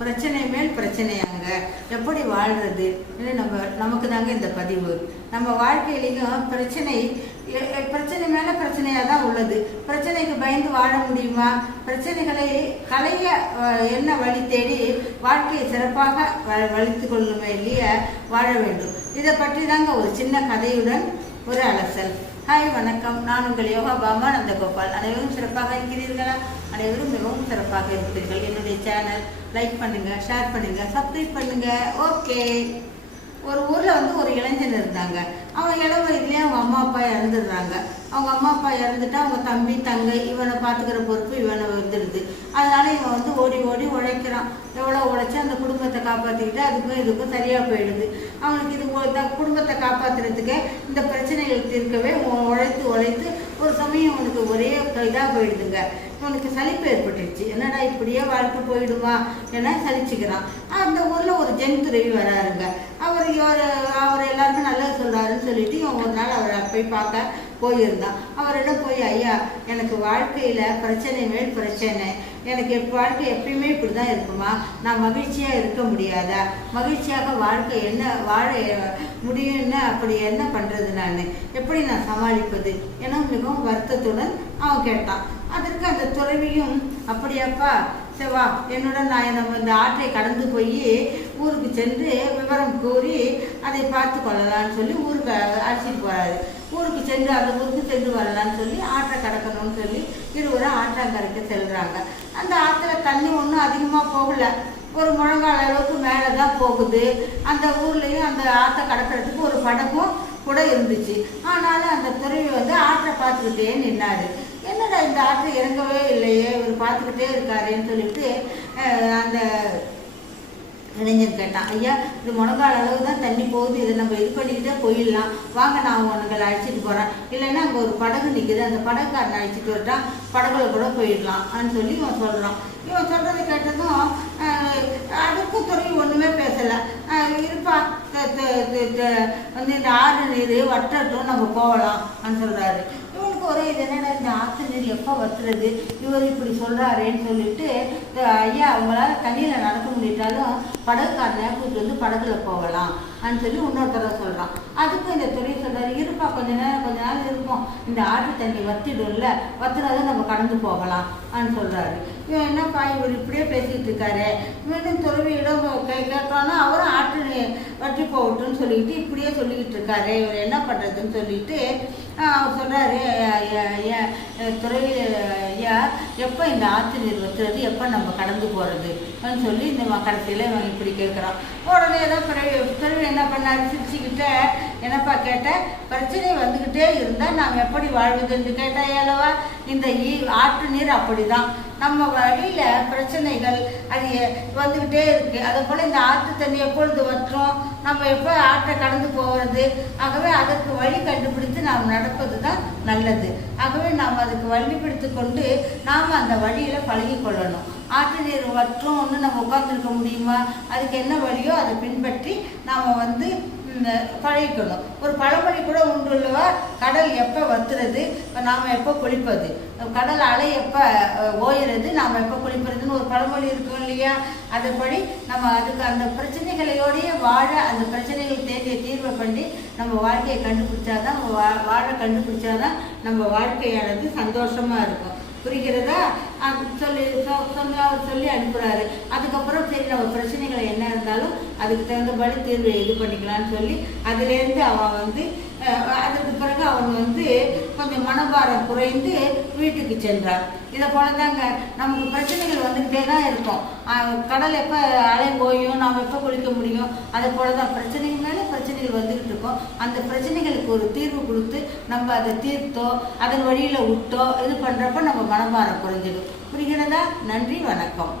பிரச்சனை மேல் பிரச்சனையாங்க எப்படி வாழ்றது நமக்கு தாங்க இந்த பதிவு. நம்ம வாழ்க்கையிலையும் பிரச்சனை மேல பிரச்சனையா தான் உள்ளது. பிரச்சனைக்கு பயந்து வாழ முடியுமா? பிரச்சனைகளை களைய என்ன வழி தேடி வாழ்க்கையை சிறப்பாக வலித்து கொள்ளுமே இல்லையா வாழ வேண்டும். இதை பற்றி தாங்க ஒரு சின்ன கதையுடன் ஒரு அலசல். ஹாய், வணக்கம். நான் உங்கள் யோகா பாமா நந்தகோபால். அனைவரும் சிறப்பாக இருக்கிறீர்களா? அனைவரும் மிகவும் சிறப்பாக இருப்பீர்கள். என்னுடைய சேனல் லைக் பண்ணுங்க, ஷேர் பண்ணுங்க, சப்ஸ்கிரைப் பண்ணுங்க. ஓகே. ஒரு ஊரில் ஒரு இளைஞன் இருந்தாங்க. அவன் இளம் வயதுலேயே அவங்க அம்மா அப்பா இறந்துடுறாங்க. அவங்க அம்மா அப்பா இறந்துட்டா அவங்க தம்பி தங்கை இவனை பார்த்துக்கிற பொறுப்பு இவனை வந்துடுது. அதனால இவன் ஓடி ஓடி உழைக்கிறான். எவ்வளோ உழைச்சி அந்த குடும்பத்தை காப்பாற்றிக்கிட்டு அதுக்கும் இதுக்கும் சரியாக போயிடுது. அவனுக்கு இது குடும்பத்தை காப்பாற்றுறதுக்கு இந்த பிரச்சனைகள் தீர்க்கவே உழைத்து ஒரு சமயம் அவனுக்கு ஒரே இதாக போயிடுதுங்க. இவனுக்கு சலிப்பு ஏற்பட்டுருச்சு. என்னடா இப்படியே வாழ்க்கை போயிடுமா என சலிச்சுக்கிறான். அந்த ஊரில் ஒரு ஜென் துறவி வராருங்க. அவர் எல்லாருக்கும் நல்லது சொல்கிறாருன்னு சொல்லிட்டு இவன் ஒரு நாள் அவரை போய் பார்க்க போயிருந்தான். அவரிடம் போய், ஐயா, எனக்கு வாழ்க்கையில் பிரச்சனை மேல் பிரச்சனை, எனக்கு வாழ்க்கை எப்பயுமே இப்படி தான் இருக்குமா? நான் மகிழ்ச்சியாக இருக்க முடியாதா? மகிழ்ச்சியாக வாழ்க்கை என்ன வாழ முடியும்னு அப்படி என்ன பண்ணுறது? நான் எப்படி நான் சமாளிப்பது என மிகவும் வருத்தத்துடன் அவன் கேட்டான். அதற்கு அந்த துறவியும், அப்படியாப்பா, செவா, என்னுடன் நம்ம இந்த ஆற்றை கடந்து போய் ஊருக்கு சென்று விவரம் கூறி அதை பார்த்து கொள்ளலான்னு சொல்லி ஊருக்கு அழைச்சிட்டு போகிறாரு. ஊருக்கு சென்று அந்த ஊருக்கு சென்று வரலான்னு சொல்லி ஆற்றை கடக்கணும்னு சொல்லி இருவரும் ஆற்றாங்கரைக்கு செல்கிறாங்க. அந்த ஆற்றுல தண்ணி ஒன்றும் அதிகமாக போகல, ஒரு முழங்கால் அளவுக்கு மேலே தான் போகுது. அந்த ஊர்லேயும் அந்த ஆற்றை கடக்கிறதுக்கு ஒரு படகும் கூட இருந்துச்சு. ஆனாலும் அந்த துறவி ஆற்றை பார்த்துக்கிட்டே நின்னாரு. என்னடா இந்த ஆற்றை இறங்கவே இல்லையே, இவர் பார்த்துக்கிட்டே இருக்காருன்னு சொல்லிட்டு அந்த இளைஞன் கேட்டான். ஐயா, இது முழங்கால் அளவு தான் தண்ணி போகுது, இதை நம்ம இது பண்ணிக்கிட்டே போயிடலாம், வாங்க நான் உங்களை அழைச்சிட்டு போகிறேன். இல்லைன்னா அங்கே ஒரு படகு நிற்குது, அந்த படகுக்காரனை அழைச்சிட்டு வரட்டான், படகுல கூட போயிடலாம்னு சொல்லி இவன் சொல்கிறான். இவன் சொல்கிறத கேட்டதும் அதுக்கும் துறவி ஒன்றுமே பேசலை. இருப்பா, இந்த ஆறு நீர் வற்றட்டும், நம்ம போகலாம்னு சொல்கிறாரு. இவனுக்கு ஒரே இது, என்னடா இந்த ஆற்று நீர் எப்போ வத்துறது, இவர் இப்படி சொல்கிறாரேன்னு சொல்லிட்டு, ஐயா, அவங்களால தண்ணியில் நடக்க முடியிட்டாலும் படகுக்காரனை கூப்பிட்டு படகுல போகலாம் அப்படின்னு சொல்லி இன்னொருத்தர சொல்கிறான். அதுக்கும் இந்த துறை சொல்கிறாரு, இருப்பா, கொஞ்ச நாள் இருக்கும், இந்த ஆற்று தண்ணி வத்திடும்ல, வத்துனாதான் நம்ம கடந்து போகலாம் அப்படின்னு சொல்கிறாரு. இவன் என்னப்பா இவர் இப்படியே பேசிகிட்டு இருக்காரு, இவனும் துறவியிடம் கேட்டானா அவரும் ஆற்று வற்றி போகட்டும்னு சொல்லிக்கிட்டு இப்படியே சொல்லிக்கிட்டு இருக்காரு, இவர் என்ன பண்ணுறதுன்னு சொல்லிட்டு அவர் சொல்கிறாரு, துறவி ஐயா, எப்போ இந்த ஆற்று நீர் வத்துறது, எப்போ நம்ம கடந்து போகிறது அப்படின்னு சொல்லி இந்த கடைசியில் இவன் இப்படி கேட்குறான். உடனே ஏதோ துறவி என்ன பண்ணாரு, சிரிச்சுக்கிட்ட, என்னப்பா கேட்ட, பிரச்சனை வந்துக்கிட்டே இருந்தால் நாம் எப்படி வாழ்வதுன்னு கேட்டாயாலவா, இந்த ஆற்று நீர் அப்படி தான், நம்ம வழியில் பிரச்சனைகள் அது வந்துக்கிட்டே இருக்குது. அதை போல் இந்த ஆற்று தண்ணி எப்பொழுது வற்றோம், நம்ம எப்போ ஆற்றை கடந்து போகிறது. ஆகவே அதற்கு வழி கண்டுபிடித்து நாம் நடப்பது தான் நல்லது. ஆகவே நாம் அதுக்கு வழி பிடித்து கொண்டு நாம் அந்த வழியில் பழகி கொள்ளணும். ஆற்று நீர் வற்றும் ஒன்று நம்ம உட்காந்துருக்க முடியுமா? அதுக்கு என்ன வழியோ அதை பின்பற்றி நாம் பழகிக்கணும். ஒரு பழமொழி கூட உண்டுள்ளவா, கடல் எப்போ வத்துறது, நாம் எப்போ குளிப்பது, கடல் அலை எப்போ ஓயிறது, நாம் எப்போ குளிப்பதுன்னு ஒரு பழமொழி இருக்கும் இல்லையா? அதுபடி நம்ம அதுக்கு அந்த பிரச்சனைகளோடையே வாழ, அந்த பிரச்சனைகள் தேடிய தீர்வை பண்ணி நம்ம வாழ்க்கையை கண்டுபிடிச்சாதான், வாழ கண்டுபிடிச்சாதான் நம்ம வாழ்க்கையானது சந்தோஷமாக இருக்கும். புரிகிறதா? சொல்லி அனுப்புகிறாரு. அதுக்கப்புறம் சரி, நம்ம பிரச்சனைகளை என்ன இருந்தாலும் அதுக்கு தகுந்தபடி தீர்வை இது பண்ணிக்கலான்னு சொல்லி அதுலேருந்து அவன் அதற்கு பிறகு அவன் கொஞ்சம் மனபாரம் குறைந்து வீட்டுக்கு சென்றான். இதை போல தாங்க நமக்கு பிரச்சனைகள் வந்துக்கிட்டே தான் இருக்கும். கடல் எப்போ அலை போயும் நாம் எப்போ குளிக்க முடியும், அதை போல தான் பிரச்சனைகள் மேலே பிரச்சனைகள் வந்துக்கிட்டு இருக்கோம். அந்த பிரச்சனைகளுக்கு ஒரு தீர்வு கொடுத்து நம்ம அதை தீர்த்தோ அதன் வழியில் விட்டோ இது பண்ணுறப்ப நம்ம மனபாரம் குறைஞ்சிடும். புரிகிறதா? நன்றி, வணக்கம்.